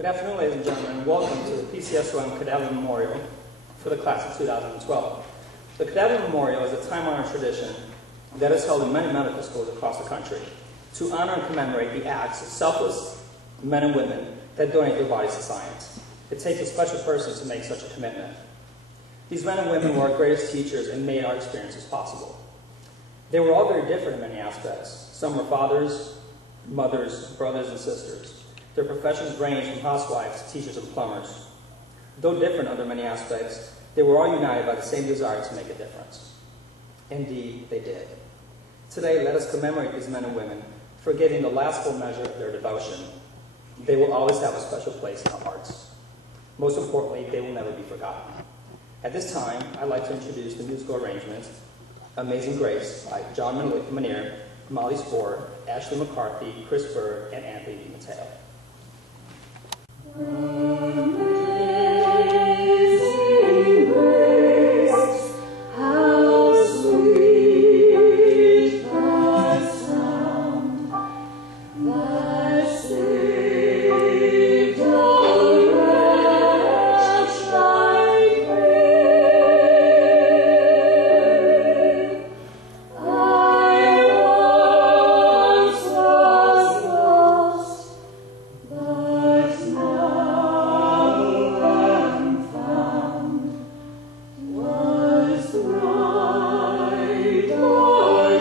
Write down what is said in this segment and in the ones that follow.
Good afternoon, ladies and gentlemen, and welcome to the PCSOM Cadaver Memorial for the class of 2012. The Cadaver Memorial is a time-honored tradition that is held in many medical schools across the country to honor and commemorate the acts of selfless men and women that donate their bodies to science. It takes a special person to make such a commitment. These men and women were our greatest teachers and made our experiences possible. They were all very different in many aspects. Some were fathers, mothers, brothers, and sisters. Their professions ranged from housewives to teachers and plumbers. Though different under many aspects, they were all united by the same desire to make a difference. Indeed, they did. Today, let us commemorate these men and women for giving the last full measure of their devotion. They will always have a special place in our hearts. Most importantly, they will never be forgotten. At this time, I'd like to introduce the musical arrangement, Amazing Grace, by John Manier, Molly Spohr, Ashley McCarthy, Chris Bird, and Anthony Mateo. Amazing grace, how sweet the sound that saved a wretch like me. I once was lost, but now am found. Was blind, but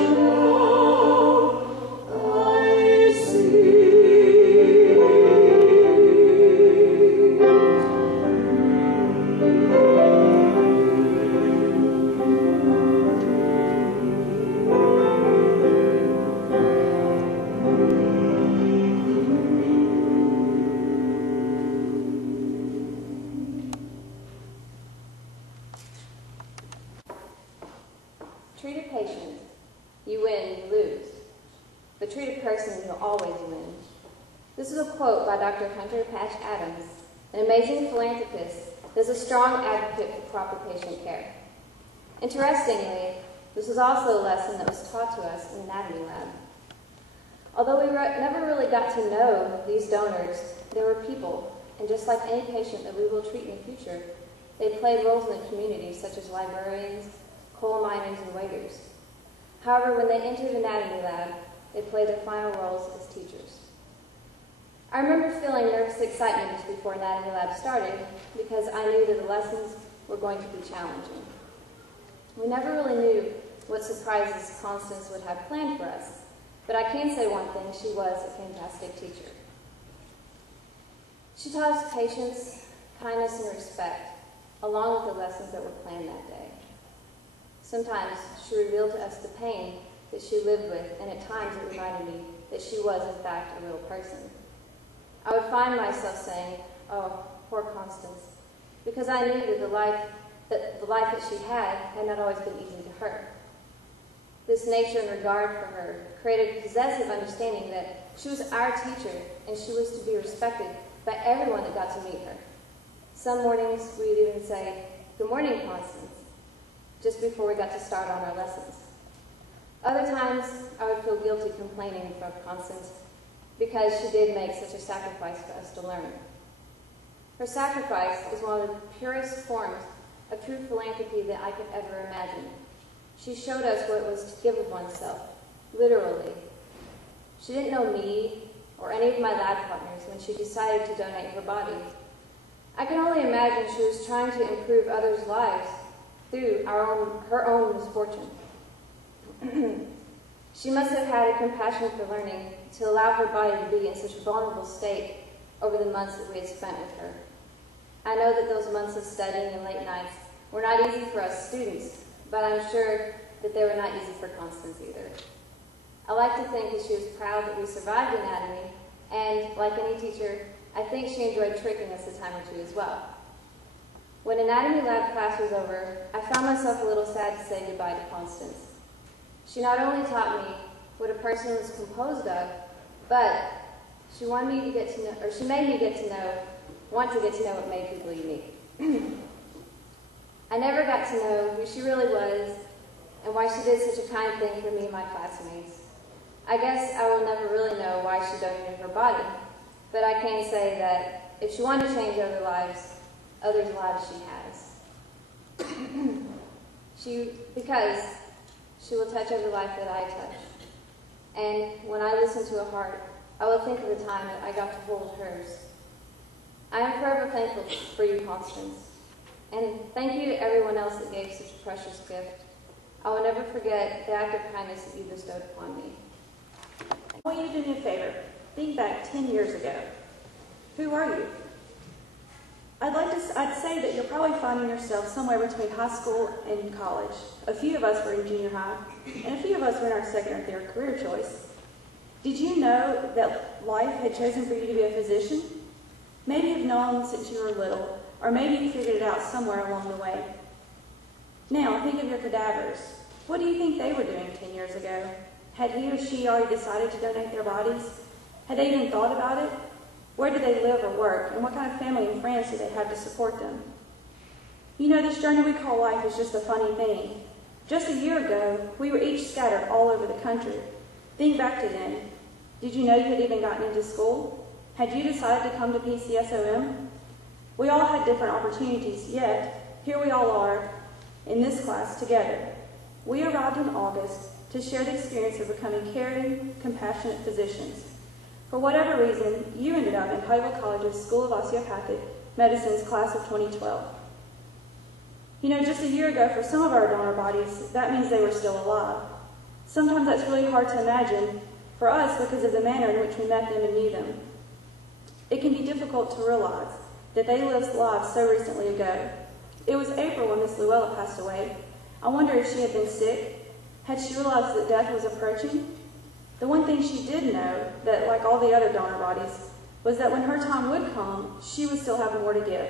now I see. Treat a patient, you win, you lose. But treat a person, you'll always win. This is a quote by Dr. Hunter Patch Adams, an amazing philanthropist that is a strong advocate for proper patient care. Interestingly, this is also a lesson that was taught to us in anatomy lab. Although we never really got to know these donors, they were people, and just like any patient that we will treat in the future, they played roles in the community, such as librarians, coal miners, and waiters. However, when they entered anatomy lab, they played their final roles as teachers. I remember feeling nervous excitement just before anatomy lab started because I knew that the lessons were going to be challenging. We never really knew what surprises Constance would have planned for us, but I can say one thing: she was a fantastic teacher. She taught us patience, kindness, and respect, along with the lessons that were planned that day. Sometimes she revealed to us the pain that she lived with, and at times it reminded me that she was, in fact, a real person. I would find myself saying, "Oh, poor Constance," because I knew that the life that she had not always been easy to her. This nature and regard for her created a possessive understanding that she was our teacher, and she was to be respected by everyone that got to meet her. Some mornings we would even say, "Good morning, Constance," just before we got to start on our lessons. Other times, I would feel guilty complaining for Constance because she did make such a sacrifice for us to learn. Her sacrifice is one of the purest forms of true philanthropy that I could ever imagine. She showed us what it was to give of oneself, literally. She didn't know me or any of my lab partners when she decided to donate her body. I can only imagine she was trying to improve others' lives through her own misfortune. She must have had a compassion for learning to allow her body to be in such a vulnerable state over the months that we had spent with her. I know that those months of studying and late nights were not easy for us students, but I'm sure that they were not easy for Constance either. I like to think that she was proud that we survived anatomy, and like any teacher, I think she enjoyed tricking us a time or two as well. When anatomy lab class was over, I found myself a little sad to say goodbye to Constance. She not only taught me what a person was composed of, but she wanted me to get to know, or she made me want to get to know what made people unique. I never got to know who she really was and why she did such a kind thing for me and my classmates. I guess I will never really know why she donated her body, but I can say that if she wanted to change others' lives she has. Because she will touch every life that I touch. And when I listen to her heart, I will think of the time that I got to hold hers. I am forever thankful for you, Constance. And thank you to everyone else that gave such a precious gift. I will never forget the act of kindness that you bestowed upon me. I want you to do me a favor. Think back 10 years ago. Who are you? I'd say that you're probably finding yourself somewhere between high school and college. A few of us were in junior high, and a few of us were in our second or third career choice. Did you know that life had chosen for you to be a physician? Maybe you've known since you were little, or maybe you figured it out somewhere along the way. Now, think of your cadavers. What do you think they were doing 10 years ago? Had he or she already decided to donate their bodies? Had they even thought about it? Where did they live or work, and what kind of family and friends did they have to support them? You know, this journey we call life is just a funny thing. Just a year ago, we were each scattered all over the country. Think back to then. Did you know you had even gotten into school? Had you decided to come to PCSOM? We all had different opportunities, yet here we all are in this class together. We arrived in August to share the experience of becoming caring, compassionate physicians. For whatever reason, you ended up in Pikeville College's School of Osteopathic Medicine's class of 2012. You know, just a year ago, for some of our donor bodies, that means they were still alive. Sometimes that's really hard to imagine for us because of the manner in which we met them and knew them. It can be difficult to realize that they lived lives so recently ago. It was April when Miss Luella passed away. I wonder if she had been sick. Had she realized that death was approaching? The one thing she did know, that like all the other donor bodies, was that when her time would come, she would still have more to give.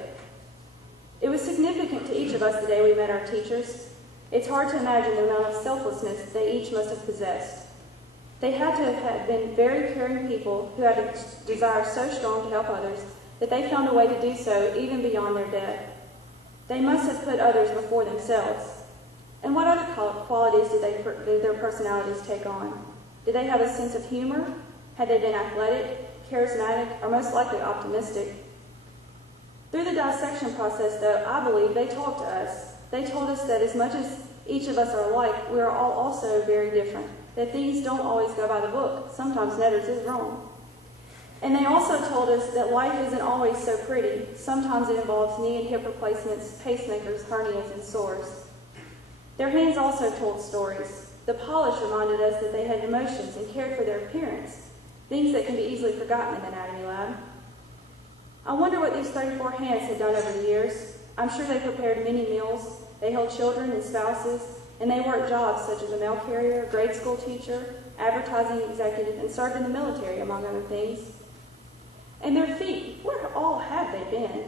It was significant to each of us the day we met our teachers. It's hard to imagine the amount of selflessness they each must have possessed. They had to have been very caring people who had a desire so strong to help others that they found a way to do so even beyond their death. They must have put others before themselves. And what other qualities did their personalities take on? Did they have a sense of humor? Had they been athletic, charismatic, or most likely optimistic? Through the dissection process, though, I believe they talked to us. They told us that as much as each of us are alike, we are all also very different, that things don't always go by the book. Sometimes Netters is wrong. And they also told us that life isn't always so pretty. Sometimes it involves knee and hip replacements, pacemakers, hernias, and sores. Their hands also told stories. The polish reminded us that they had emotions and cared for their appearance, things that can be easily forgotten in the anatomy lab. I wonder what these 34 hands had done over the years. I'm sure they prepared many meals, they held children and spouses, and they worked jobs such as a mail carrier, grade school teacher, advertising executive, and served in the military, among other things. And their feet, where all have they been?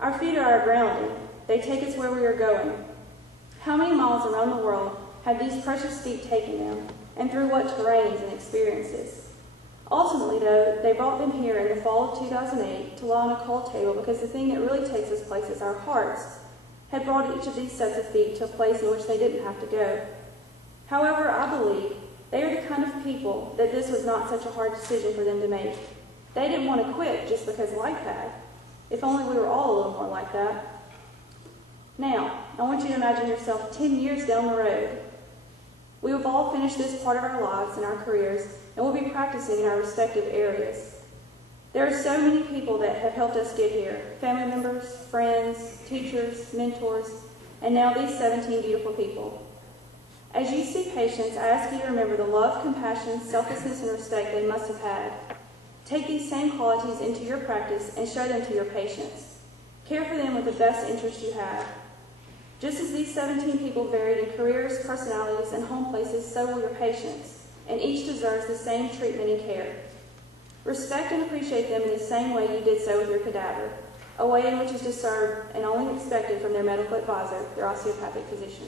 Our feet are our grounding. They take us where we are going. How many miles around the world have these precious feet taken them, and through what terrains and experiences? Ultimately, though, they brought them here in the fall of 2008 to lie on a cold table because the thing that really takes us places, our hearts, had brought each of these sets of feet to a place in which they didn't have to go. However, I believe they are the kind of people that this was not such a hard decision for them to make. They didn't want to quit just because life had. If only we were all a little more like that. Now, I want you to imagine yourself 10 years down the road. We have all finished this part of our lives and our careers, and we'll be practicing in our respective areas. There are so many people that have helped us get here. Family members, friends, teachers, mentors, and now these 17 beautiful people. As you see patients, I ask you to remember the love, compassion, selflessness, and respect they must have had. Take these same qualities into your practice and show them to your patients. Care for them with the best interest you have. Just as these 17 people varied in careers, personalities, and home places, so will your patients, and each deserves the same treatment and care. Respect and appreciate them in the same way you did so with your cadaver, a way in which is deserved and only expected from their medical advisor, their osteopathic physician.